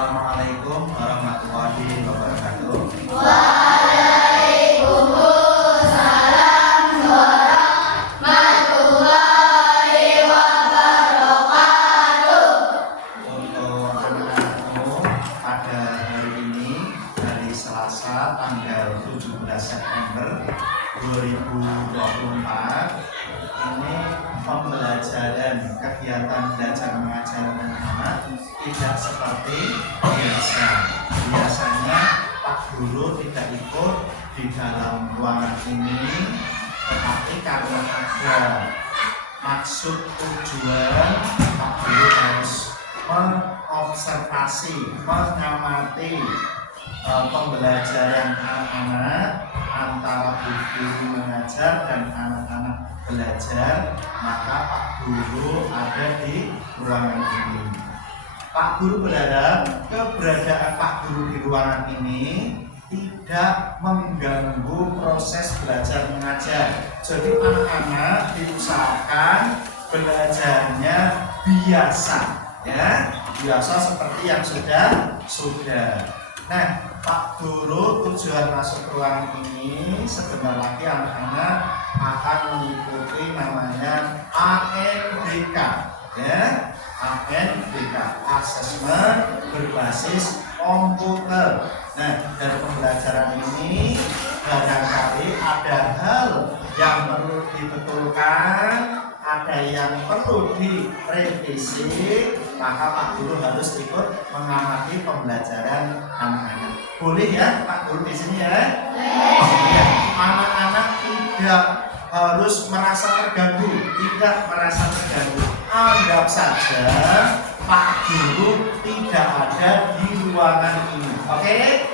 Assalamualaikum warahmatullahi wabarakatuh. Waalaikumsalam warahmatullahi wabarakatuh. Untuk anak-anakmu pada hari ini, hari Selasa tanggal 17 September 2024, ini pembelajaran kegiatan belajar mengajar anak-anak tidak seperti biasa. Biasanya Pak Guru tidak ikut di dalam ruangan ini, tetapi karena ada maksud tujuan, Pak Guru harus mengobservasi, mengamati pembelajaran anak-anak antara Bu Guru mengajar dan anak-anak belajar, maka Pak Guru ada di ruangan ini. Pak Guru berharap keberadaan Pak Guru di ruangan ini tidak mengganggu proses belajar mengajar. Jadi anak-anak diusahakan belajarnya biasa, ya, biasa seperti yang sudah. Nah, Pak Guru tujuan masuk ruangan ini sebentar lagi anak-anak akan mengikuti namanya ANBK, ya, ANBK, asesmen berbasis komputer. Nah, dari pembelajaran ini barangkali ada hal yang perlu dibetulkan, ada yang perlu direvisi, maka Pak Guru harus ikut mengamati pembelajaran anak-anak. Boleh ya Pak Guru di sini ya? Ya. Anak-anak tidak harus merasa terganggu, Anggap saja Pak Guru tidak ada di ruangan ini. Oke?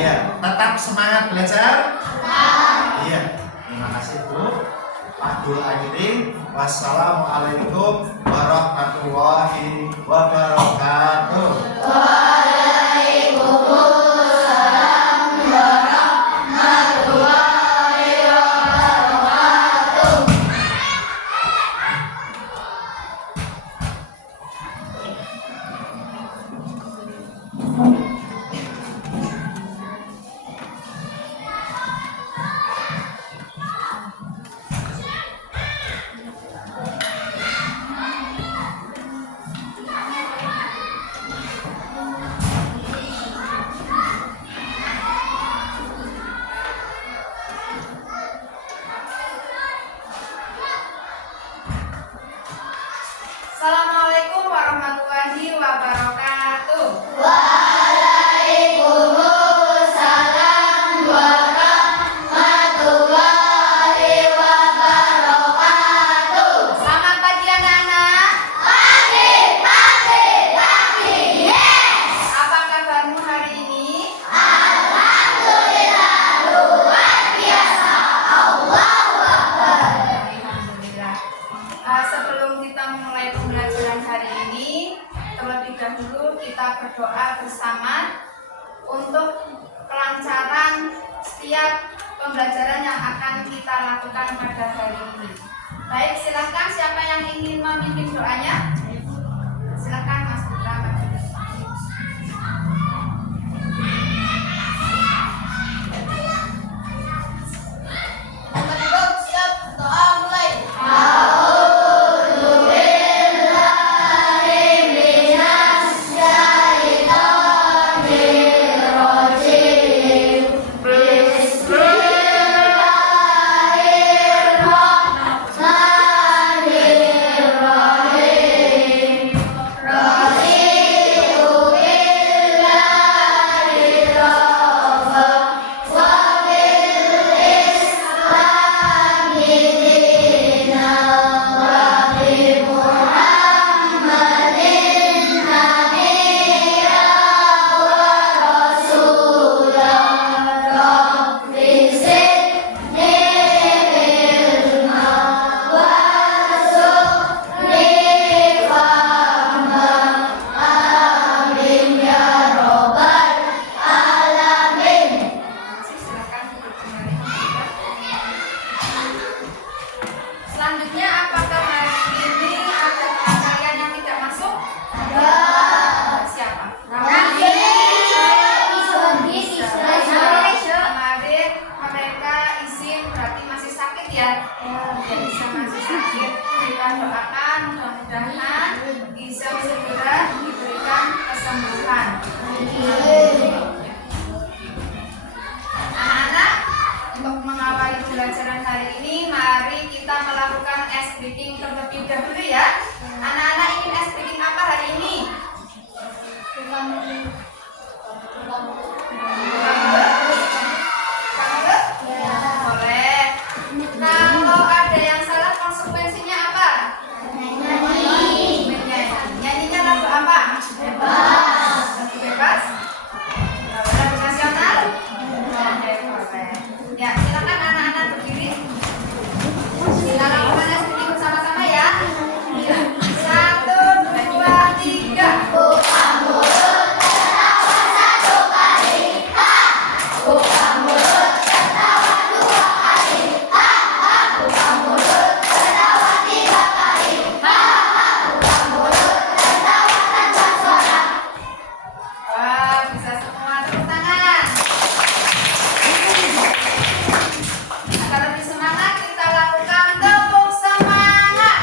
Iya. Tetap semangat belajar? Iya. Terima kasih Bu. Pak Guru akhiri. Wassalamualaikum warahmatullahi wabarakatuh. Waalaikumsalam warahmatullahi wabarakatuh. Assalamualaikum warahmatullahi wabarakatuh. Waalaikumsalam warahmatullahi wabarakatuh. Selamat pagi anak-anak. Pagi, yes. Apa kabarmu hari ini? Alhamdulillah, luar biasa. Allahu Akbar. Alhamdulillah. Sebelum kita memulai pembelajaran hari ini, terlebih dahulu kita berdoa bersama untuk kelancaran setiap pembelajaran yang akan kita lakukan pada hari ini. Baik, silakan siapa yang ingin memimpin doanya? Silakan Mas Putra. Duduk, siap, doa mulai. Selanjutnya, apakah hari ini ada teman kalian yang tidak masuk? Ya. Siapa? ya. Ya Isa masih sakit. Kita doakan mudah-mudahan Isa segera diberikan kesembuhan. Anak-anak, untuk mengawali pembelajaran hari ini, mari kita melakukan ice breaking terlebih dahulu ya. Anak-anak ingin ice breaking apa hari ini? Boleh. Kalau ada yang salah, konsekuensinya apa? Menyanyi. Nyanyinya lagu apa? Lagu bebas? Lagu nasional? Boleh. Ya, silakan anak-anak berdiri. Kita lakukan ice breaking bersama-sama ya. 1, 2, 3. Buka mulut, tertawa 1 kali. Ha! Buka mulut, tertawa 2 kali. Ha! Ha! Buka mulut, tertawa 3 kali. Ha! Ha! Buka mulut, tertawa tanpa suara. Wah, bisa semua tepuk tangan. Agar lebih semangat, kita lakukan tepuk semangat.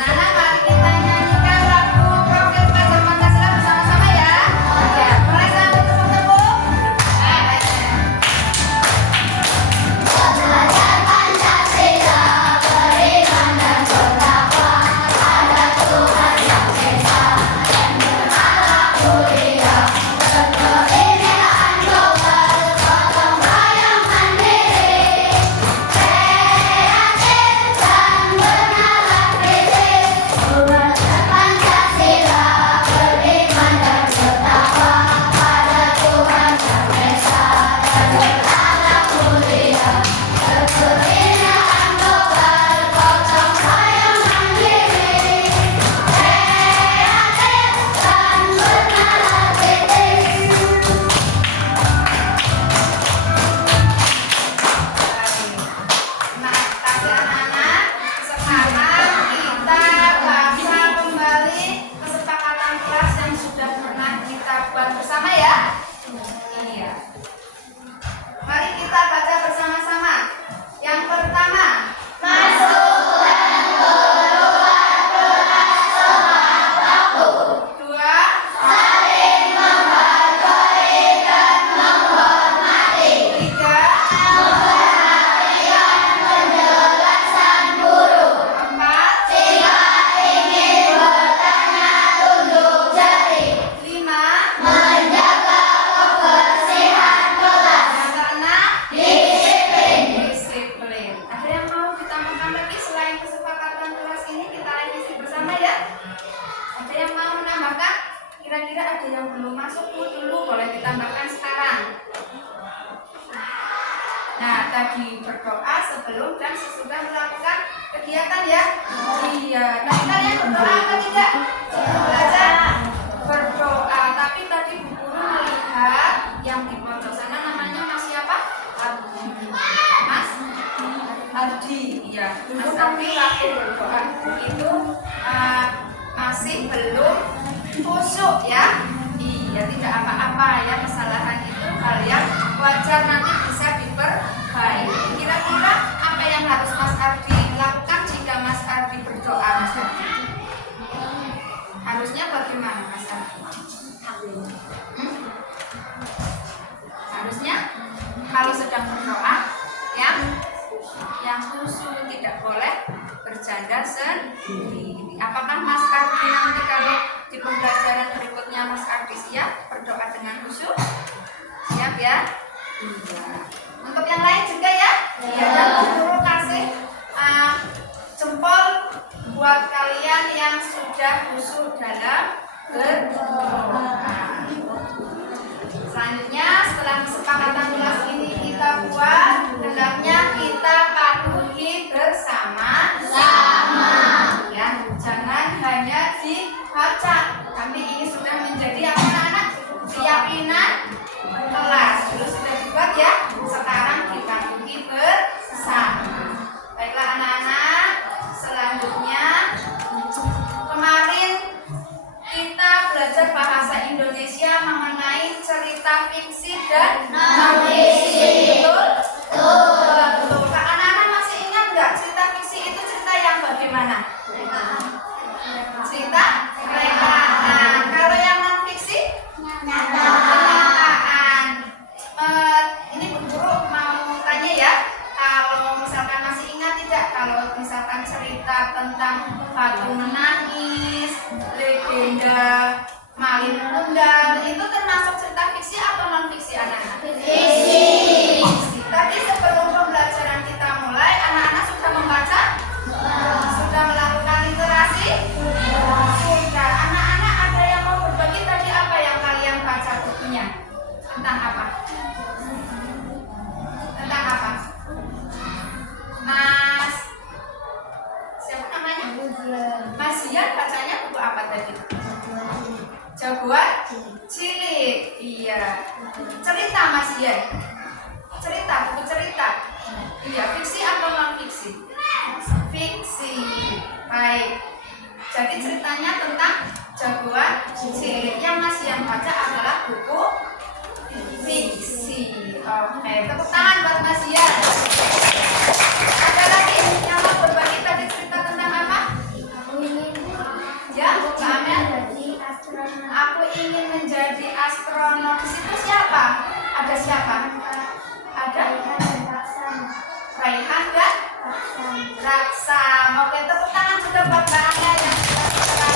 Anak-anak, mari kita nyanyikan lagu Profil Pelajar Pancasila bersama-sama ya. Ya, mulai sambil tepuk-tepuk. Belajar Pancasila, beriman dan bertakwa pada Tuhan Yang Esa dan berakhlak mulia. Kebenekaan global, gotong royong mandiri, kreatif dan bernalar kritis. Belajar Pancasila, beriman dan bertakwa pada Tuhan Yang Esa dan berakhlak mulia. Kebenekaan global, gotong royong mandiri, kreatif dan bernalar kritis. Nah, kasih anak-anak. Sekarang kita baca kembali kesepakatan kelas yang sudah pernah kita buat bersama ya. Iya. Mari kita baca bersama-sama. Yang pertama, Masuk dan keluar kelas tepat waktu. 2, Saling menghargai dan menghormati. 3, Perhatian penjelasan guru. 4, Jika ingin bertanya tunjuk jari. 5, Menjaga kebersihan kelas. yang keenam, Disiplin. disiplin. Ada yang mau ditambahkan lagi selain kesepakatan kelas ini, kita revisi bersama ya. Ada yang mau menambahkan? Kira-kira ada yang belum masuk dulu, boleh ditambahkan sekarang. Nah, tadi berdoa sebelum dan sesudah melakukan kegiatan ya. Iya. Nah, kalian berdoa apa tidak? Sebelum belajar berdoa. Tapi tadi Bu Guru melihat yang di pojok sana namanya Mas siapa? Mas Ardi. Iya. Mas Ardi lagi berdoa. Itu masih belum khusyuk ya. Iya, tidak apa-apa ya, kesalahan itu hal yang wajar, nanti bisa diperbaiki. Kira-kira apa yang harus Mas Ardi lakukan jika Mas Ardi berdoa, Mas Ardi? Harusnya bagaimana Mas Ardi? Harusnya kalau sedang berdoa yang khusyuk, tidak boleh bercanda sendiri. Apakah Mas Ardi nanti kalau di pembelajaran berikutnya Mas Ardi siap berdoa dengan khusyuk? Siap ya? Iya. Untuk yang lain juga ya? Iya. Dan Bu Guru kasih jempol buat kalian yang sudah khusyuk dalam berdoa. Selanjutnya, setelah kesepakatan kelas ini kita buat, hendaknya kita patuhi bersama-sama. Ya, jangan hanya dibaca, tapi ini sudah menjadi apa anak-anak? Keyakinan kelas. Dulu sudah dibuat ya, sekarang dipatuhi bersama. Baiklah anak-anak, selanjutnya kemarin fiksi dan non-fiksi. Betul? Betul. Kak, anak-anak masih ingat nggak cerita fiksi itu cerita yang bagaimana? Cerita rekaan. Kalau yang non-fiksi? Kenyataan. Ini Bu Guru mau tanya ya. Kalau misalkan masih ingat tidak, kalau misalkan cerita tentang Batu Menangis, legenda Malin Kundang, itu termasuk cerita fiksi atau non fiksi anak-anak? Fiksi. Tadi sebelum pembelajaran kita mulai, anak-anak sudah membaca? Sudah melakukan literasi? Sudah. Anak-anak ada yang mau berbagi tadi apa yang kalian baca bukunya? Tentang apa? Tentang apa? Mas, siapa namanya? Mas Zian bacanya buku apa tadi? Jagoan Cilik. Iya. Cerita Mas Zian. Cerita, buku cerita. Iya, fiksi atau non fiksi? Fiksi. Baik. Jadi ceritanya tentang Jagoan Cilik. Yang Mas Zian baca adalah buku fiksi. Oke, tepuk tangan buat Mas Zian. Ada lagi yang mau berbagi tadi cerita tentang apa? Ya, Mbak Amel. Aku ingin menjadi astronot. Di situ siapa? Ada siapa? Ada Raihan dan Raksam. Oke, tepuk tangan juga buat Mbak Amel yang sudah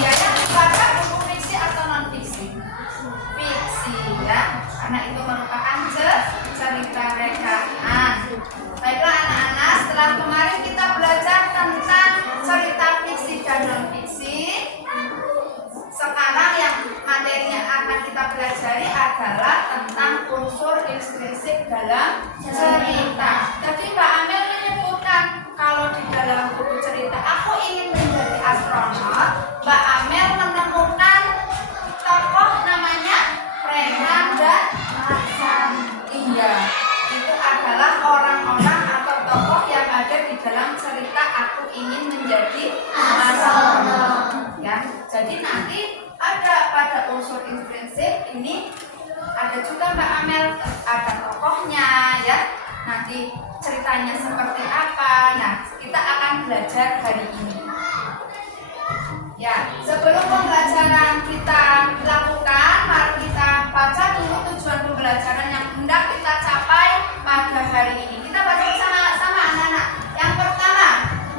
dia yang membaca buku fiksi atau non fiksi? Fiksi ya, karena itu merupakan cerita rekaan. Baiklah anak-anak, setelah kemarin kita belajar tentang cerita fiksi dan non fiksi, sekarang yang materinya akan kita pelajari adalah tentang unsur intrinsik dalam cerita. Tadi Mbak Amel menyebutkan kalau di dalam buku cerita aku ingin menjadi astronot, Mbak Amel menemukan tokoh namanya Raihan dan Raksam. Iya, itu adalah orang-orang atau tokoh yang ada di dalam cerita aku ingin menjadi astronot. Ya, jadi nanti ada pada unsur intrinsik ini ada juga Mbak Amel, ada tokohnya ya. Nanti ceritanya seperti apa. Nah, kita akan belajar hari ini. Ya, sebelum pembelajaran kita lakukan, mari kita baca dulu tujuan pembelajaran yang hendak kita capai pada hari ini. Kita baca sama-sama anak-anak. Yang pertama,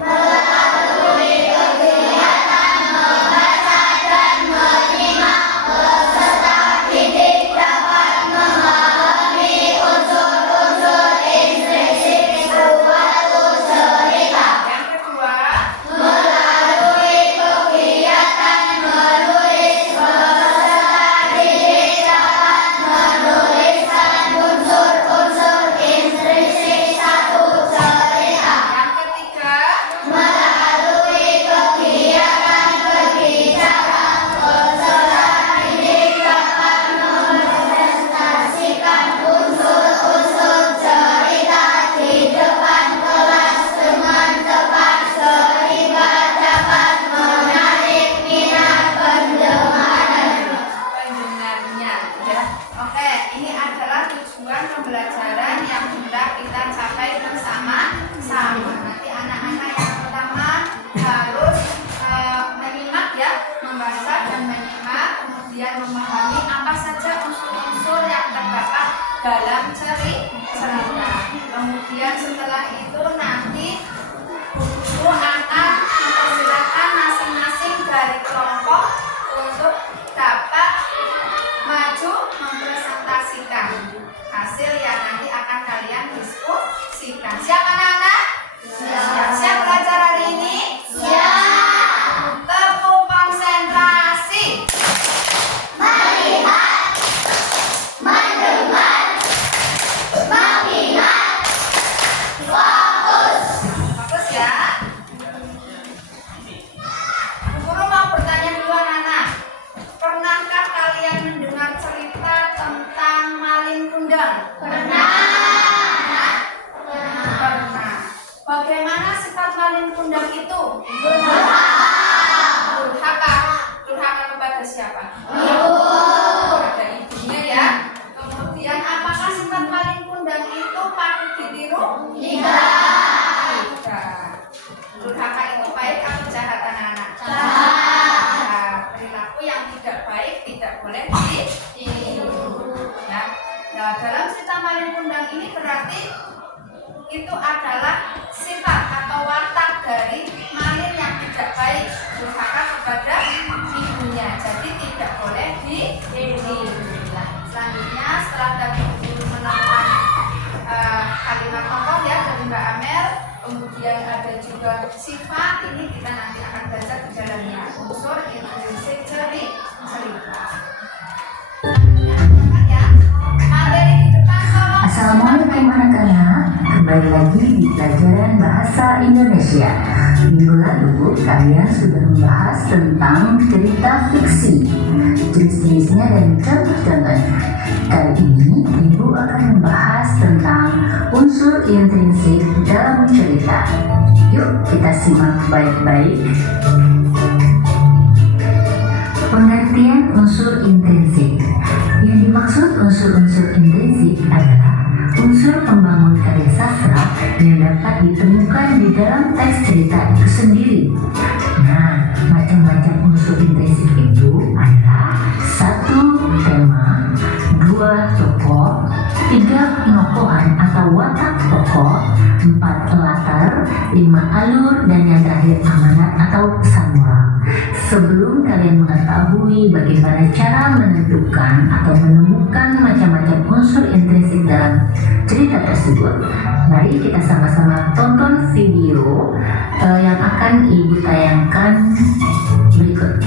melalui kegiatan membaca dan menyimak, peserta didik dapat memahami unsur-unsur intrinsik suatu cerita. Yang kedua, melalui kegiatan menulis, peserta didik dapat menuliskan unsur-unsur intrinsik satu cerita. Yang ketiga, melalui kegiatan berbicara, peserta didik dapat merepresentasikan unsur-unsur cerita di depan kelas dengan tepat sehingga dapat menarik minat pendengarnya. Ya. Oke, ini adalah tujuan pembelajaran yang hendak kita capai bersama-sama. Nanti anak-anak yang pertama harus menyimak ya, membaca dan menyimak, kemudian memahami apa saja unsur-unsur yang terdapat dalam cerita. Kemudian setelah itu nanti guru akan mempersilahkan masing-masing dari kelompok untuk dapat maju mempresentasikan hasil yang nanti akan kalian diskusikan. Siap anak-anak? Siap belajar hari ini? Siap. Tepuk konsentrasi. Melihat, mendengar, mengingat, fokus. Fokus ya. Guru mau bertanya berarti itu adalah sifat atau watak dari manin yang tidak baik, durhaka kepada ibunya. Jadi tidak boleh dibela. Selanjutnya setelah tadi guru menemukan kalimat tokoh ya dari Mbak Amel, kemudian ada juga sifat, ini kita nanti akan belajar di dalamnya unsur intrinsik cerita. Ya, materi di depan tolong. Assalamualaikum anak-anak, kembali lagi di pelajaran bahasa Indonesia. Minggu lalu kalian sudah membahas tentang cerita fiksi, jenis-jenisnya dan contoh-contohnya. Kali ini Ibu akan membahas tentang unsur intrinsik dalam cerita. Yuk kita simak baik-baik. Pengertian unsur intrinsik. Yang dimaksud unsur-unsur intrinsik adalah unsur pembangun karya sastra yang dapat ditemukan di dalam teks cerita itu sendiri. Nah, macam-macam unsur intrinsik itu adalah 1. Tema, 2. Tokoh, 3. Penokohan atau watak tokoh, 4. Latar, 5. Alur, dan yang terakhir amanat atau pesan moral. Sebelum kalian mengetahui bagaimana cara menentukan atau menemukan macam-macam unsur intrinsik dalam cerita tersebut, mari kita sama-sama tonton video yang akan Ibu tayangkan berikut.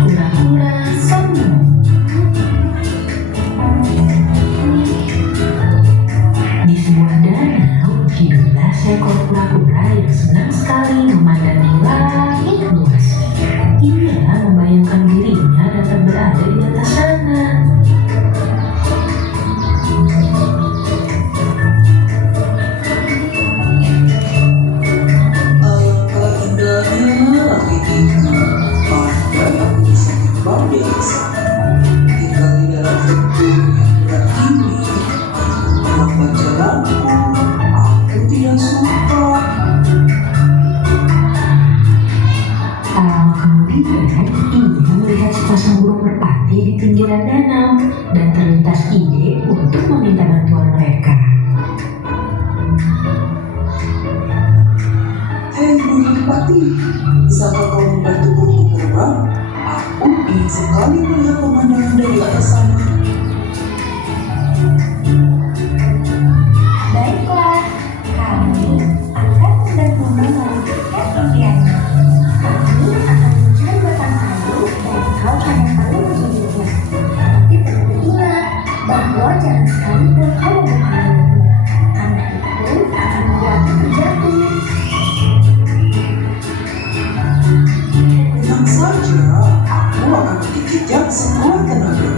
Kura-kura sombong. Di sebuah danau hiduplah seekor kura-kura yang senang sekali memandangi langit luas. Ia membayangkan dirinya dapat berada di atas sana. Alangkah indahnya langit itu, pandai aku bisa terbang dari sana. Tinggal di dalam gedung yang berat ini, lambat jalanku, aku tidak suka. Kemudian ia melihat sepasang burung merpati di pinggiran danau dan terlintas ide untuk meminta bantuan mereka. Hei burung merpati, bisakah kau membantuku untuk terbang? Aku ingin sekali melihat pemandangan dari atas sana. Baiklah, kami akan membantumu mewujudkan impianmu. Kami akan mencari batang kayu dan kau hanya perlu menjulurnya. Tapi perlu ingat bahwa jangan sekalipun kau membuka mulutmu, karena itu akan membuatmu terjatuh. Tenang saja, aku akan dikejar sekuat tenaga.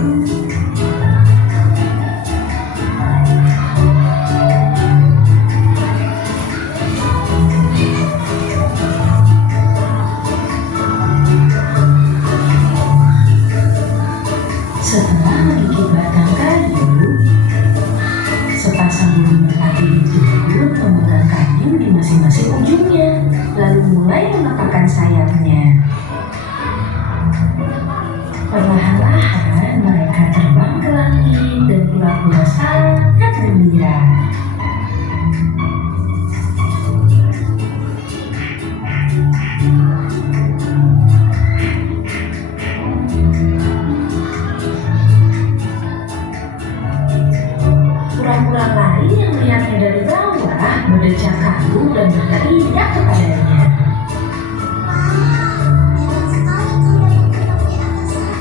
Setelah menggigit batang kayu, sepasang burung merpati itu pun memegang kayu di masing-masing ujungnya, lalu mulai mengepakkan sayapnya. Perlahan-lahan mereka terbang ke langit dan pura-pura sangat gembira. Kura-kura lain yang melihatnya dari bawah berdecak kagum dan berteriak kepadanya. Hebat sekali kau dapat terbang di atas sana.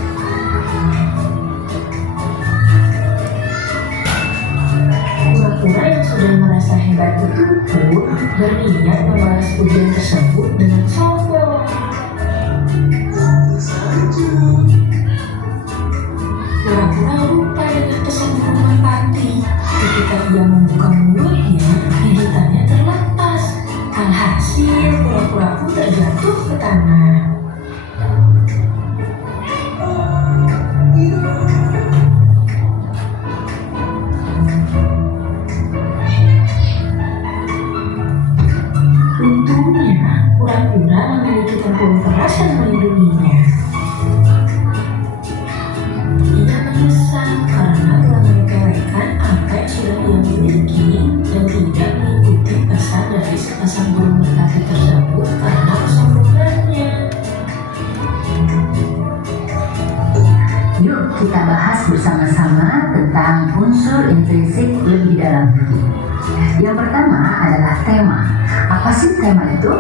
Kura-kura yang sudah merasa hebat itu pun berniat membalas pujian tersebut dengan sombong. Tentu saja. Kura-kura lupa dengan pesan burung merpati. Ketika ia membuka mulutnya, gigitannya terlepas. Alhasil, kura-kura pun terjatuh ke tanah. yuk kita bahas bersama-sama tentang unsur intrinsik lebih dalam lagi. Yang pertama adalah tema. Apa sih tema itu?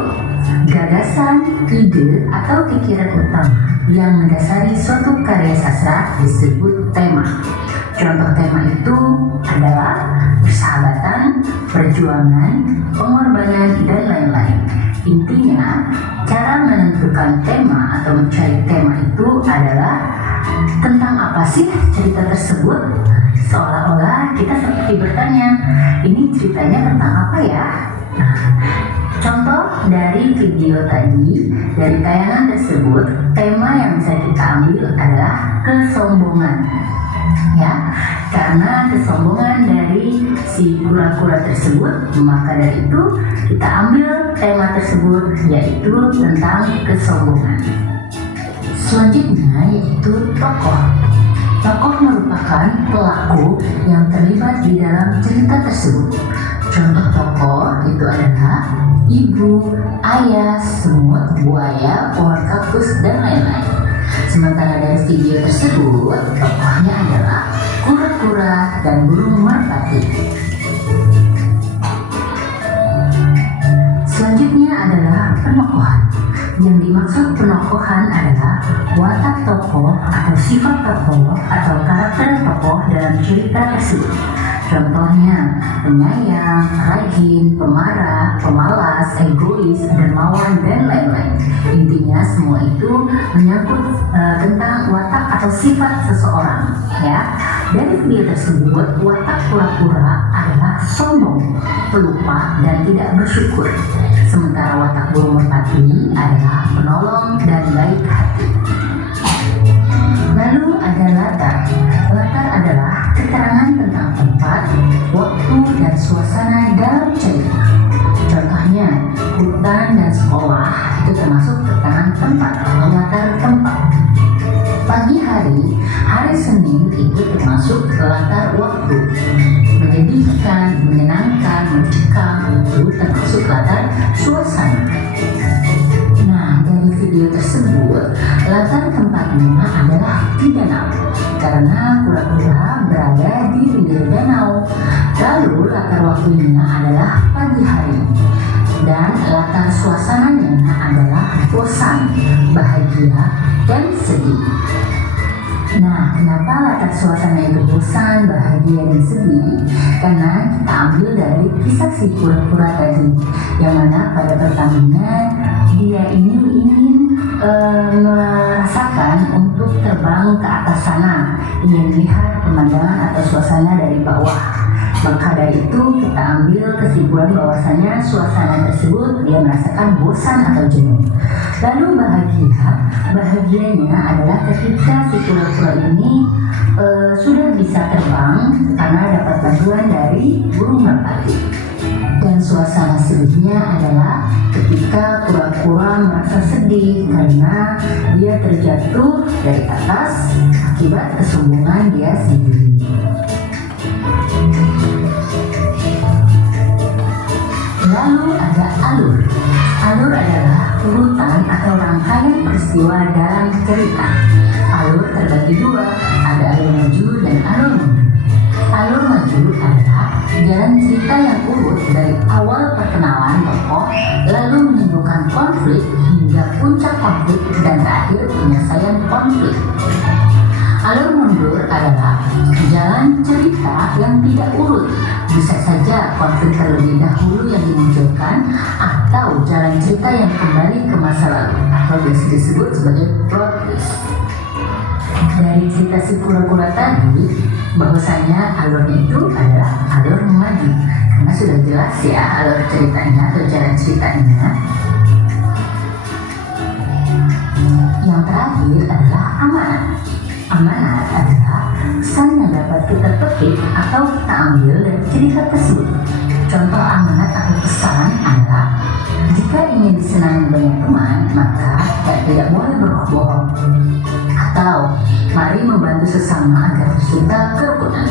Gagasan, ide, atau pikiran utama yang mendasari suatu karya sastra disebut tema. Contoh tema itu adalah persahabatan, perjuangan, pengorbanan, dan lain-lain. Intinya, cara menentukan tema atau mencari tema itu adalah tentang apa sih cerita tersebut? Seolah-olah kita seperti bertanya, ini ceritanya tentang apa ya? Nah, contoh dari video tadi, dari tayangan tersebut, tema yang bisa kita ambil adalah kesombongan. Ya, karena kesombongan dari si kura-kura tersebut, maka dari itu kita ambil tema tersebut, yaitu tentang kesombongan. Selanjutnya yaitu tokoh. Tokoh merupakan pelaku yang terlibat di dalam cerita tersebut. Contoh tokoh itu adalah ibu, ayah, semut, buaya, pohon kaktus, dan lain-lain. Sementara dari video tersebut, tokohnya adalah kura-kura dan burung merpati. Selanjutnya adalah penokohan. Yang dimaksud penokohan adalah watak tokoh atau sifat tokoh atau karakter tokoh dalam cerita tersebut. Contohnya penyayang, rajin, pemarah, pemalas, egois, dermawan, dan lain-lain. Intinya semua itu menyangkut tentang watak atau sifat seseorang. Ya, dari video tersebut watak kura-kura adalah sombong, pelupa, dan tidak bersyukur. Sementara watak burung merpati adalah penolong dan baik hati. Lalu ada latar. Latar adalah keterangan tentang tempat, waktu, dan suasana dalam cerita. Contohnya, hutan dan sekolah itu termasuk keterangan tempat atau latar tempat. Pagi hari, hari Senin itu termasuk latar waktu. Menyedihkan, menyenangkan, mencekam itu termasuk latar suasana. Nah, dari video tersebut, latar tempatnya adalah di danau, karena kura-kura berada di pinggir danau. Lalu latar waktunya adalah pagi hari, dan latar suasananya adalah bosan, bahagia, dan sedih. Nah, kenapa latar suasana itu bosan, bahagia, dan sedih? Karena kita ambil dari kisah si kura-kura tadi, yang mana pada pertamanya dia ini ingin merasakan untuk terbang ke atas sana, ingin lihat pemandangan atau suasana dari bawah. Maka dari itu kita ambil kesimpulan bahwasanya suasana tersebut dia merasakan bosan atau jenuh. Lalu bahagianya adalah ketika si kura-kura ini sudah bisa terbang karena dapat bantuan dari burung merpati. Dan suasana sedihnya adalah ketika kura-kura merasa sedih karena dia terjatuh dari atas akibat kesombongan dia sendiri. Lalu ada alur. Alur adalah urutan atau rangkaian peristiwa dalam cerita. Alur terbagi dua, ada alur maju dan alur mundur. Alur maju adalah jalan cerita yang urut dari awal perkenalan tokoh, lalu menimbulkan konflik hingga puncak konflik dan terakhir penyelesaian konflik. Alur mundur adalah jalan cerita yang tidak urut. Bisa saja konflik terlebih dahulu yang dimunculkan atau jalan cerita yang kembali ke masa lalu atau biasa disebut sebagai plot twist. Dari cerita si kura-kura tadi, bahwasanya alurnya itu adalah alur maju, karena sudah jelas ya alur ceritanya atau jalan ceritanya. Yang terakhir adalah amanat. Amanat adalah pesan yang dapat kita petik atau kita ambil dari cerita tersebut. Contoh amanat atau pesan adalah jika ingin disenangi banyak teman, maka kita tidak boleh berbohong. Atau mari membantu sesama agar tercipta kerukunan.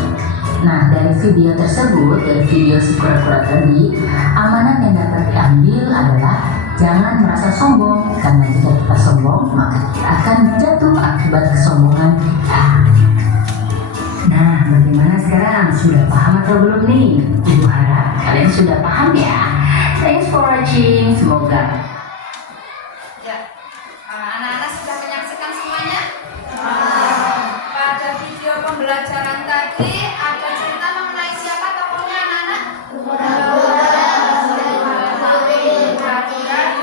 Nah, dari video tersebut, dari video si kura-kura tadi, amanat yang dapat diambil adalah jangan merasa sombong, karena jika kita sombong, maka kita akan jatuh akibat kesombongan kita. teman-teman sudah paham atau belum nih? Ibu harap kalian sudah paham ya. Thanks for watching. Semoga Ya, anak-anak sudah menyaksikan semuanya? Pada video pembelajaran tadi ada cerita mengenai siapa tokohnya anak-anak? Kura-kura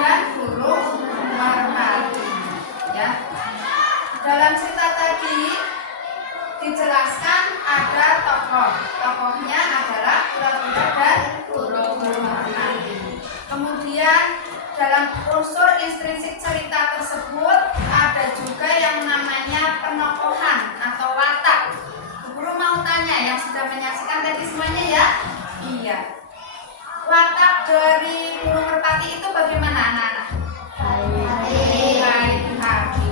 dan burung merpati. Ya. Dalam cerita tadi dijelaskan ada tokohnya adalah kura-kura dan burung merpati. Kemudian dalam unsur intrinsik cerita tersebut ada juga yang namanya penokohan atau watak. Guru mau tanya yang sudah menyaksikan tadi semuanya ya? Iya. Watak dari burung merpati itu bagaimana anak-anak? Baik hati.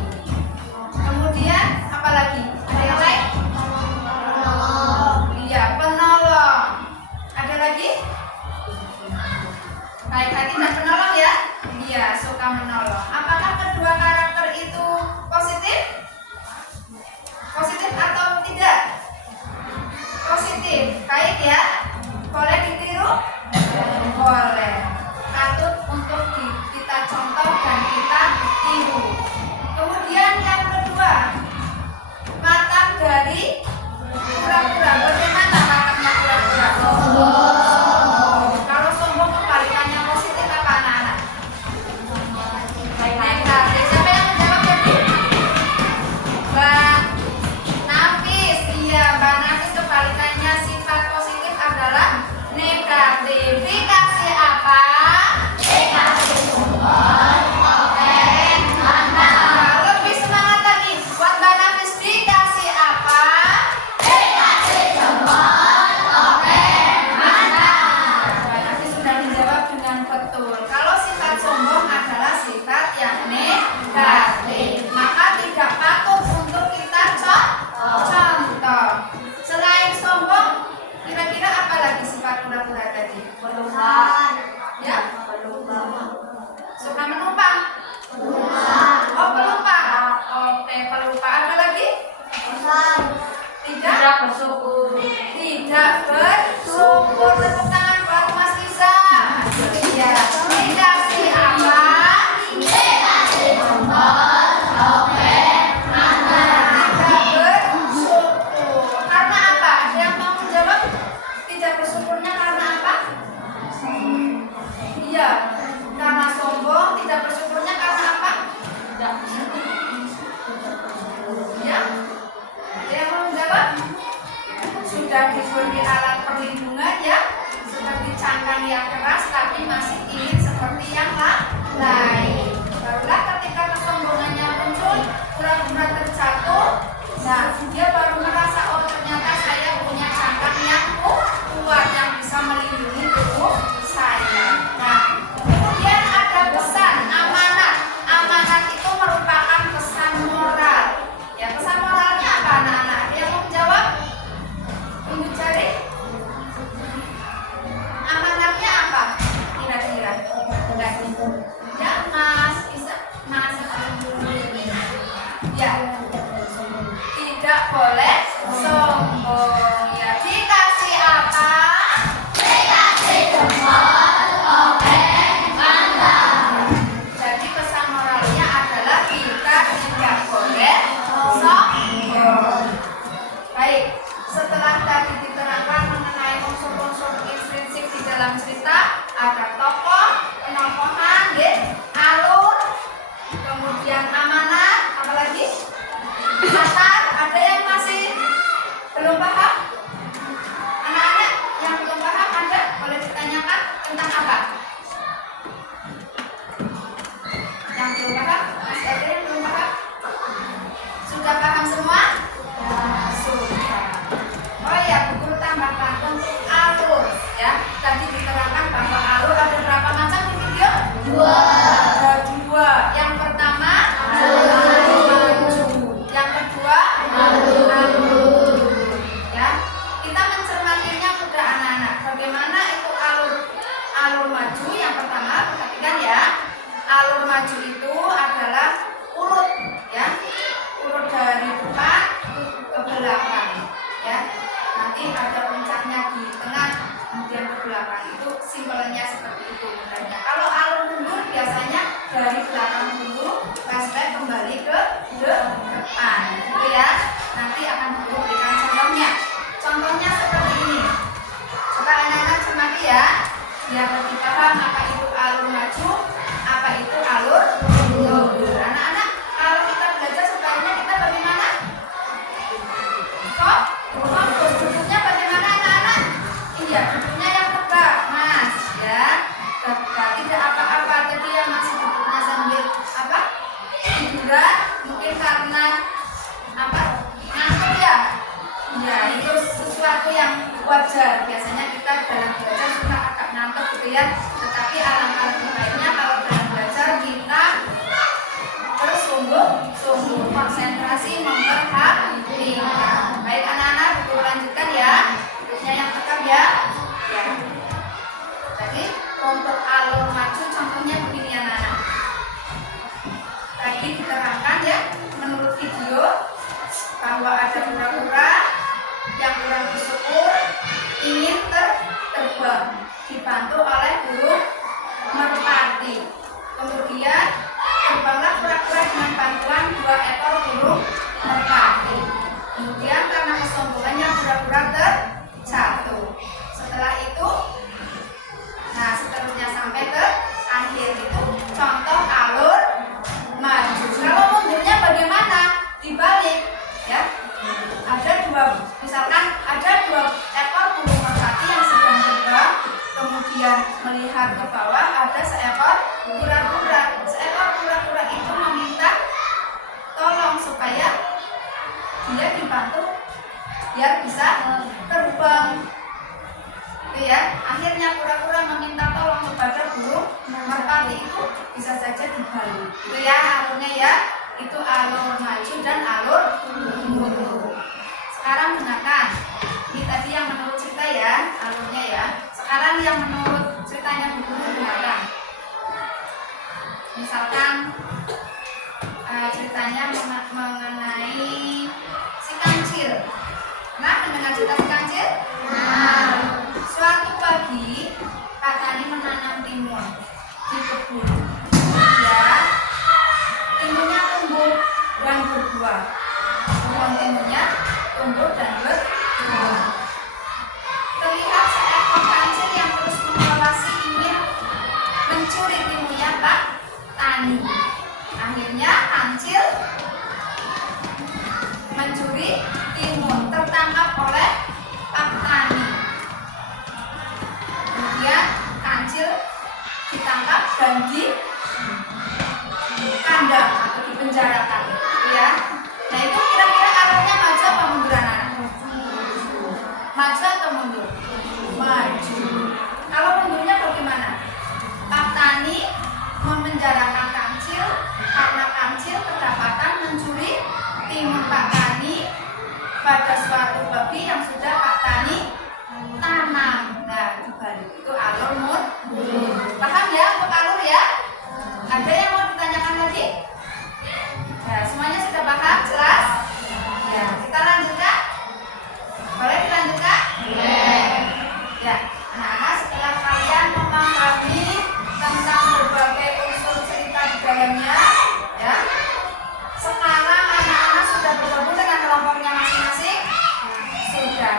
Kemudian apa lagi? Ada yang lain? Iya, penolong. Ada lagi? Baik hati dan penolong ya? Iya, suka menolong. Apakah kedua karakter itu positif? Positif atau tidak? Positif. Baik ya? Boleh ditiru? Boleh. Patut untuk kita contoh dan kita tiru. Kemudian yang kedua, watak dari kura-kura. Bagaimana wataknya kura-kura? Kalau sombong kebalikannya positif apa anak-anak? Negatif. Siapa yang menjawab tadi? Mbak Nafis. Iya, Mbak Nafis kebalikannya sifat positif adalah negatif. Dikasih apa? Nah, lebih semangat lagi. Buat Mbak Nafis dikasih apa? Mbak Nafis sudah menjawab dengan betul. Kalau sifat sombong adalah sifat yang negatif, maka tidak patut untuk kita contoh. Selain sombong, kira-kira apa lagi sifat kura-kura tadi? Ya? Suka menumpang? Oh, pelupa. Oke, pelupa. Ada lagi? Tidak bersyukur. Tidak bersyukur. Tepuk tangan buat Mas Lisa. Iya. Dikasih apa? Tidak bersyukur. Karena apa? Ada yang mau menjawab? Tidak bersyukurnya karena apa? Iya. Karena sombong. Tidak bersyukurnya karena apa? Ya. Ada yang mau menjawab? Sudah diberi alat perlindungan ya, seperti cangkang yang keras tapi masih ingin seperti yang lain. Barulah ketika kesombongannya muncul, kura-kura terjatuh. Nah, dia baru merasa, oh ternyata saya punya cangkang yang kuat yang bisa melindungi tubuh saya. Nah, kemudian ada pesan amanat. Amanat itu merupakan pesan moral. Ya, pesan moralnya apa anak-anak? Ada yang mau menjawab? Tunggu cari. Amanatnya apa? Kira-kira. Ya, Mas bisa. Mas. Ya. Tidak boleh sombong. Ya, dikasih apa? Jadi pesan moralnya adalah kita tidak boleh sombong. Baik, setelah tadi diterangkan mengenai unsur-unsur intrinsik di dalam cerita, ada tokoh, penokohan, alur, kemudian amanat, apa lagi? Latar, ada yang masih yang wajar. Biasanya kita dalam belajar suka agak ngantuk gitu ya. Tetapi alangkah lebih baiknya kalau dalam belajar kita bersungguh-sungguh, konsentrasi, memperhatikan. Baik anak-anak, buku lanjutkan ya. Bukunya yang tekap ya. Ya. Tadi untuk alur maju contohnya begini anak-anak. Tadi diterangkan ya menurut video bahwa ada kura-kura yang kurang bersyukur ingin terbang dibantu oleh burung merpati. Kemudian terbanglah kura-kura dengan bantuan 2 ekor burung merpati. Kemudian karena kesombongannya kura-kura terjatuh. Setelah itu, nah seterusnya sampai ke akhir itu contoh alur maju. Kalau mundurnya bagaimana? Dibalik ya. Misalkan ada 2 ekor burung merpati yang sedang terbang, kemudian melihat ke bawah ada seekor kura-kura. Seekor kura-kura itu meminta tolong supaya dia dibantu biar bisa terbang. Itu ya. Akhirnya kura-kura meminta tolong kepada burung merpati itu bisa saja dibalik. Itu ya alurnya ya. Itu alur maju dan alur mundur. Sekarang dengarkan. Ini tadi yang menurut cerita ya, alurnya ya. Sekarang yang menurut ceritanya Bu Guru dengarkan. Misalkan ceritanya mengenai si kancil. Nah, mendengar cerita si kancil? Nah. Suatu pagi, Pak Tani menanam timun di kebun. Kemudian timunnya tumbuh dan berbuah. Pohon timunnya tumbuh dan berbuah. Terlihat seekor kancil yang terus mengawasi ingin mencuri timunnya Pak Tani. Akhirnya kancil mencuri timun, tertangkap oleh Pak Tani. Kemudian kancil ditangkap dan dikandang atau dipenjarakan, ya. Nah itu kira-kira alurnya maju apa mundur anak? Maju atau mundur? Maju. Kalau mundurnya bagaimana? Pak Tani memenjarakan kancil karena kancil kedapatan mencuri timun Pak Tani pada suatu babi yang sudah Pak Tani tanam. Nah dibalik itu alur mundur. Paham ya untuk alur ya? Ada yang mau ditanyakan lagi? Ya semuanya sudah paham? Jelas? Ya kita lanjutkan. Boleh dilanjutkan? Ya, anak-anak setelah kalian memahami tentang berbagai unsur cerita di dalamnya, ya. Sekarang anak-anak sudah bergabung dengan kelompoknya masing-masing? Sudah.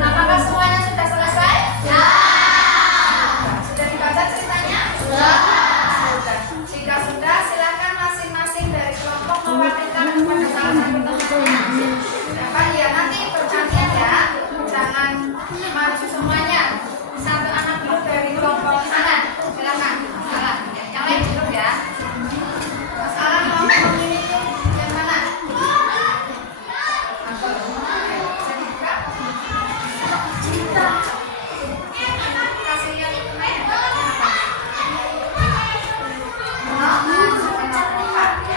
Apakah semuanya sudah selesai? Ya. Sudah dibaca ceritanya? Sudah. Jika sudah, silakan masing-masing dari kelompok mewakilkan kepada salah satu temannya. Dapat ya, nanti bergantian ya. Jangan maju semuanya. Satu anak dulu dari kelompok kanan. Silakan. Salah. Yang lain dulu ya. Salah kelompok memilih yang mana? Kasihnya itu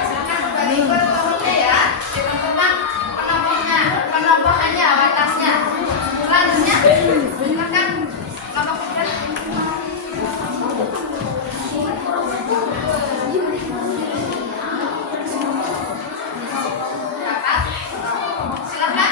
silakan kembali ke kelompoknya ya. Ditentukan penambahannya, atasnya. Selanjutnya, silakan kelompok kedua. Dapat? Silakan.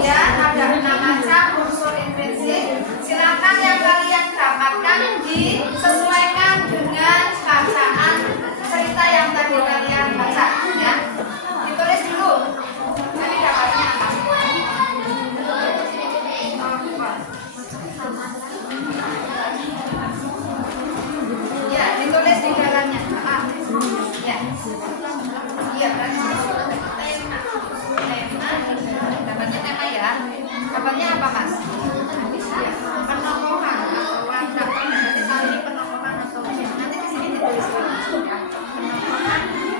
Kemudian ada 6 macam unsur intrinsik. Silakan yang kalian dapatkan disesuaikan dengan bacaan cerita yang tadi kalian baca ya. Ditulis dulu. Tadi dapatnya apa? Ya, ditulis di dalamnya. Ya. Iya, kan? Dapatnya tema ya. Dapatnya apa, Mas? Ya, penokohan atau wadah. Nanti tadi penokohan atau nanti di sini ditulis lagi ya.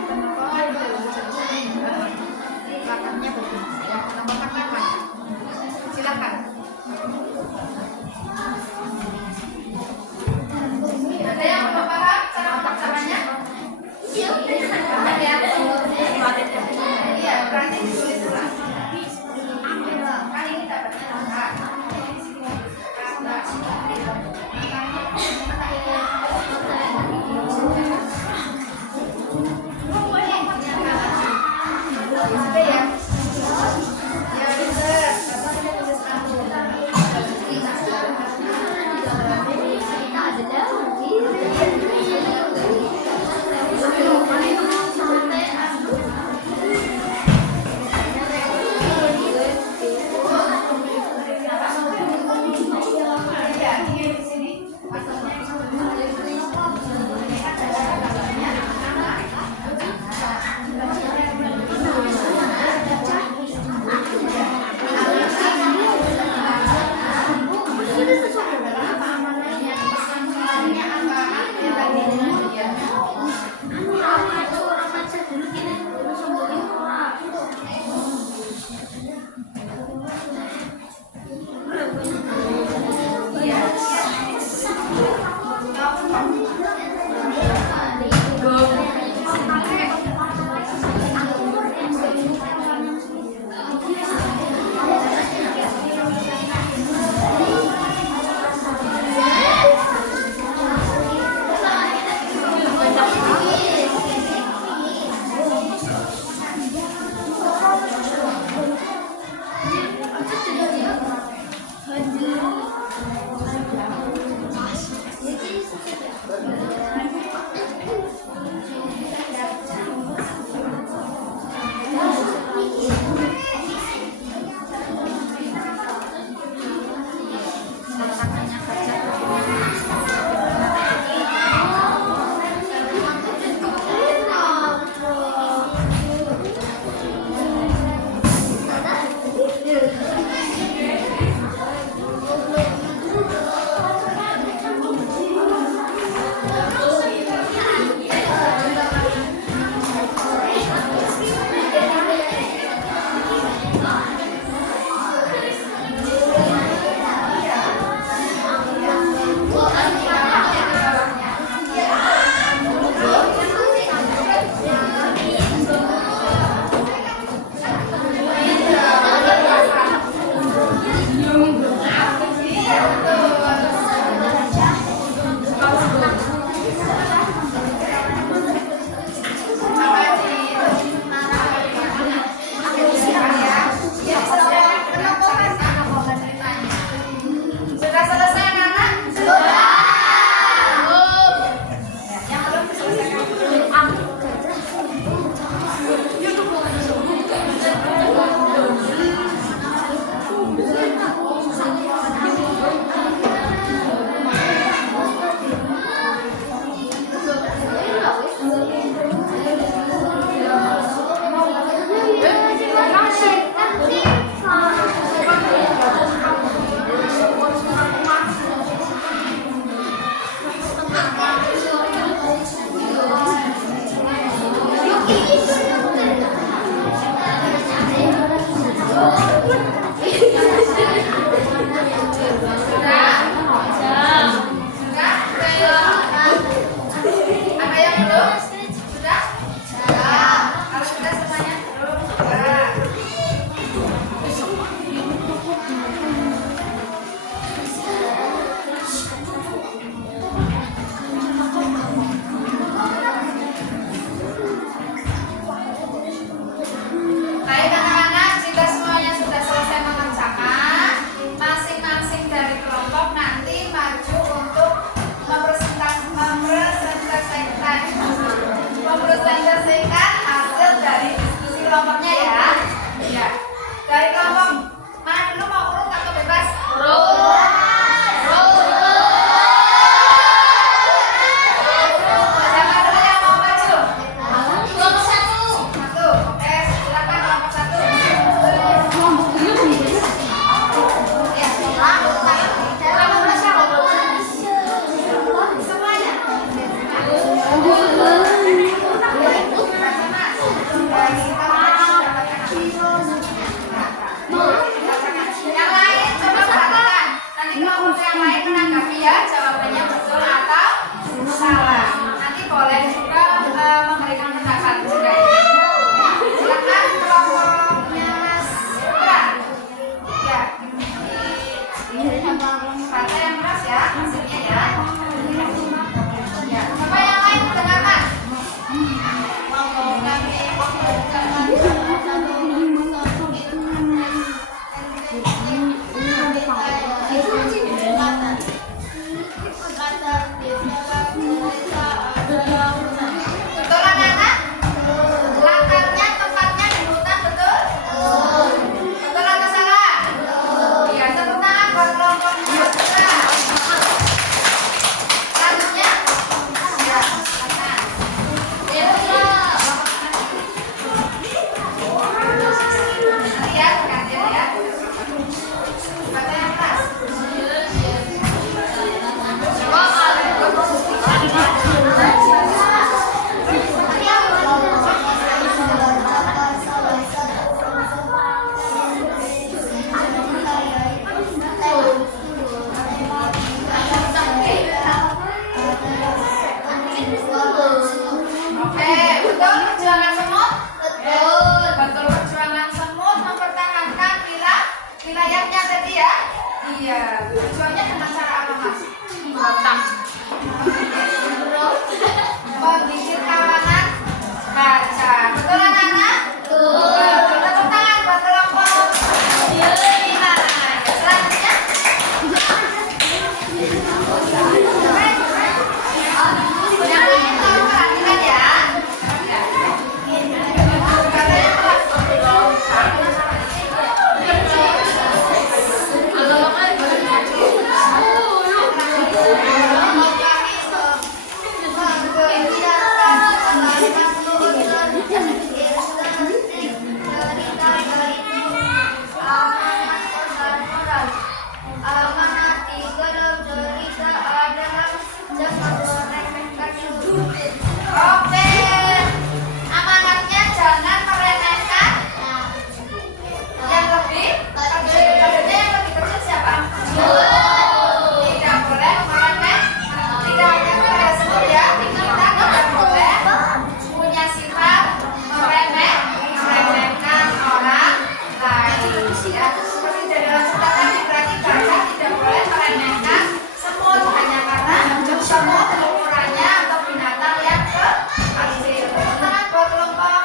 Penokohan di belakangnya begini ya. Penokohan apa? Silakan. Ada yang belum paham cara pembacanya? Ada ya? Iya, berarti ditulis ulang. Kan ini dapatnya lengkap. Ada ya? Ya benar. di layarnya tadi ya. Iya, tujuannya dengan cara apa mas? Menggigit kawanan kaca. Betul anak-anak? Betul. Tepuk tangan buat kelompok. Nah, selanjutnya. Yang lain tolong perhatikan ya. Oke, amanatnya jangan meremehkan yang lebih kecil. Maksudnya yang lebih kecil siapa? Tidak boleh meremehkan. Tidak boleh sebut ya. Kita tidak boleh punya sifat meremehkan orang lain. Ya, seperti dari dalam cerita tadi berarti baca tidak boleh meremehkan semut hanya karena semut ukurannya atau binatang yang kecil. Tangan buat kelompok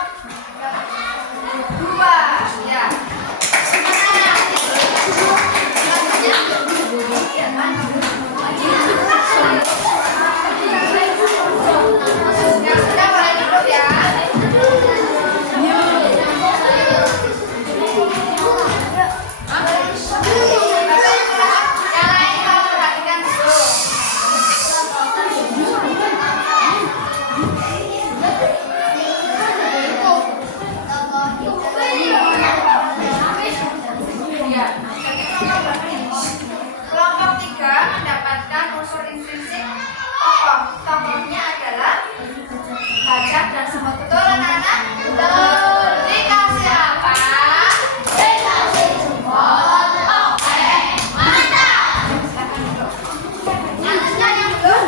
2 ya. Yang sudah boleh duduk ya. Yang lain tolong perhatikan dulu. Ya, kelompok 3 mendapatkan unsur intrinsik tokoh. Tokohnya adalah gajah dan semut. Betul anak-anak? Betul. Dikasih apa? Dikasih jempol. Oke, mantap. Selanjutnya yang belum.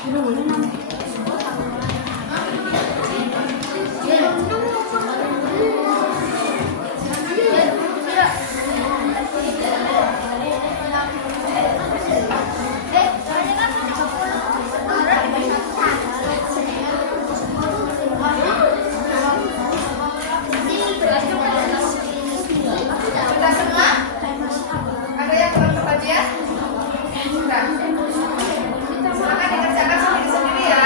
Sudah semua? Ada yang belum kebagian? Sudah. Silakan dikerjakan sendiri-sendiri ya.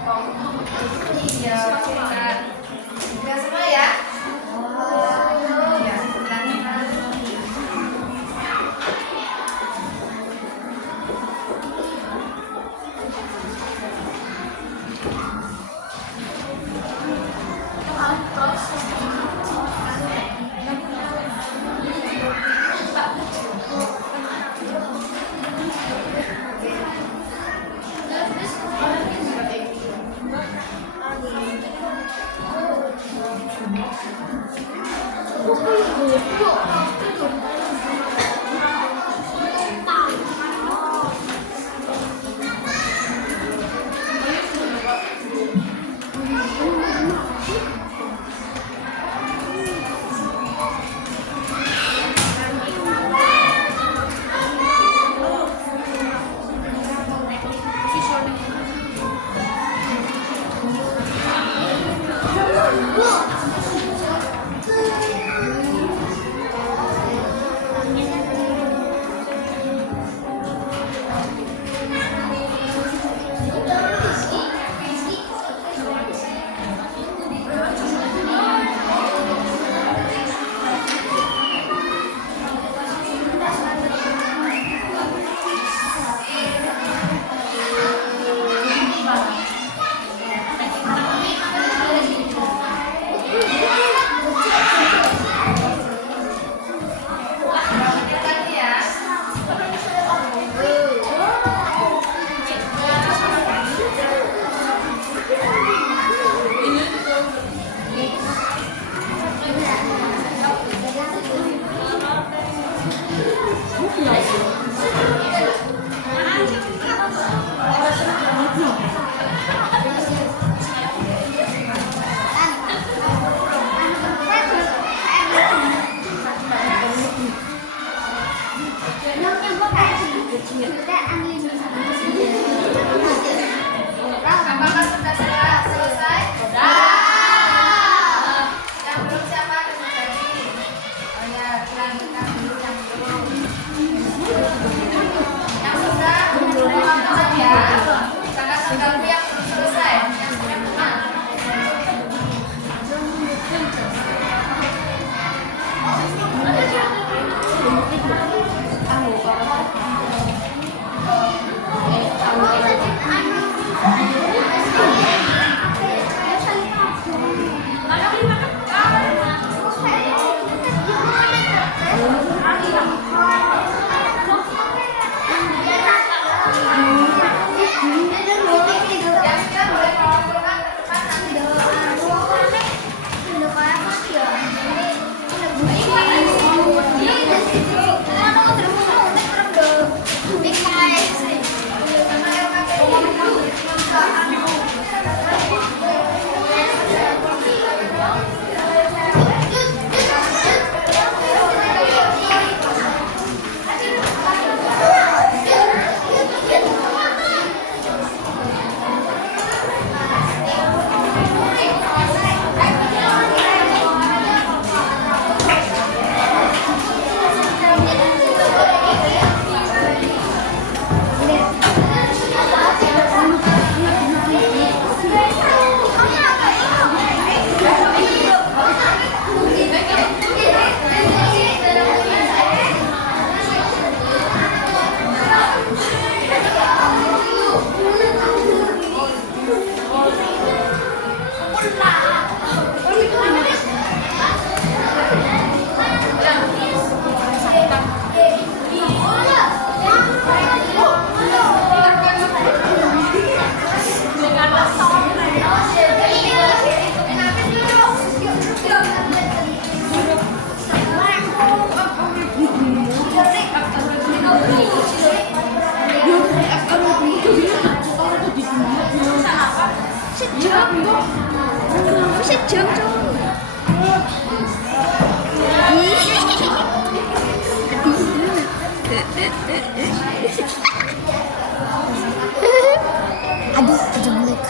Iya, pintar. Udah semua ya? Ya, pintar. Apakah sudah selesai? Yang belum siapa kerja lagi? Oh ya, dilanjutkan dulu yang belum. Yang sudah, teman-teman ya. Jangan mengganggu yang belum selesai. Yang punya teman. Yang sudah boleh bawa pulang ke depan nanti. Sama LKPI. Aduh, kejelek.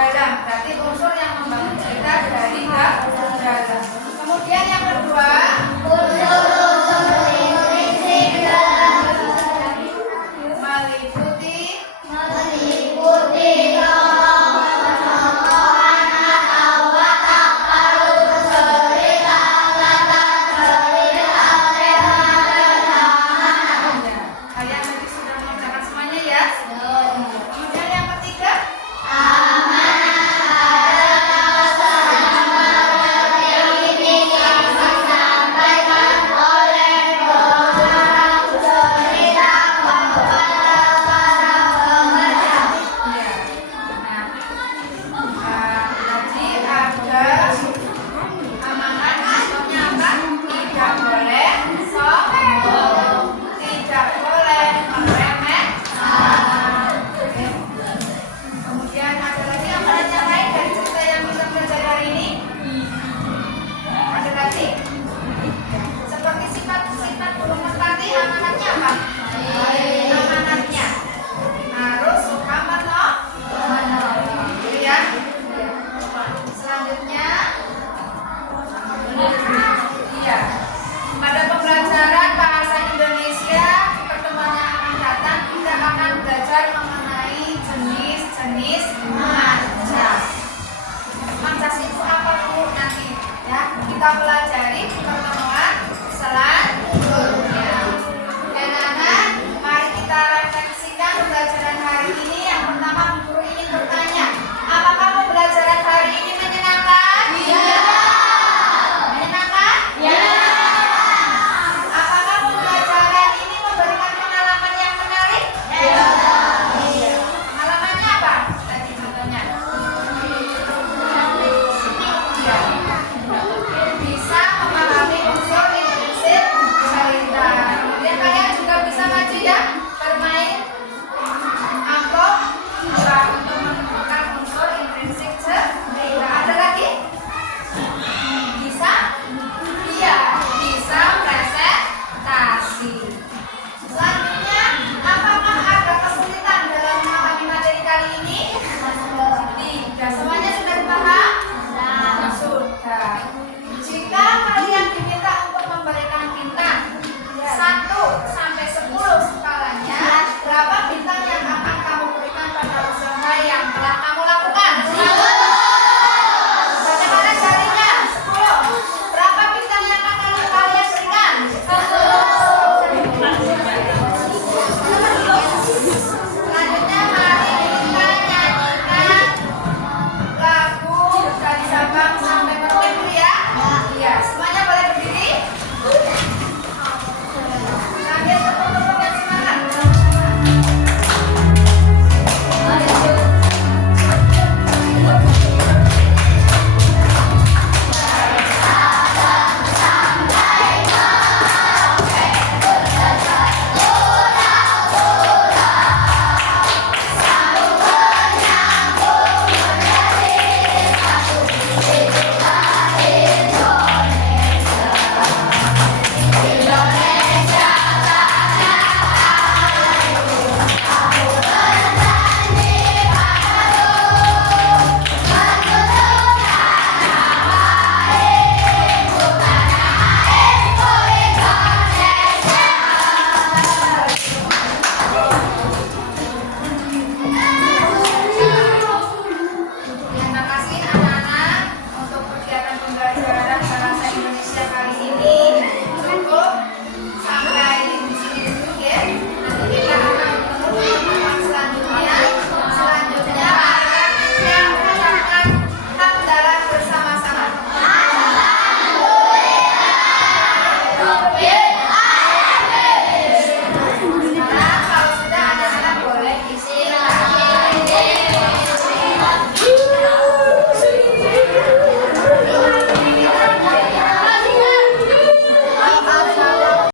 dalam. Berarti unsur yang membangun cerita dari dalam. Kemudian yang kedua,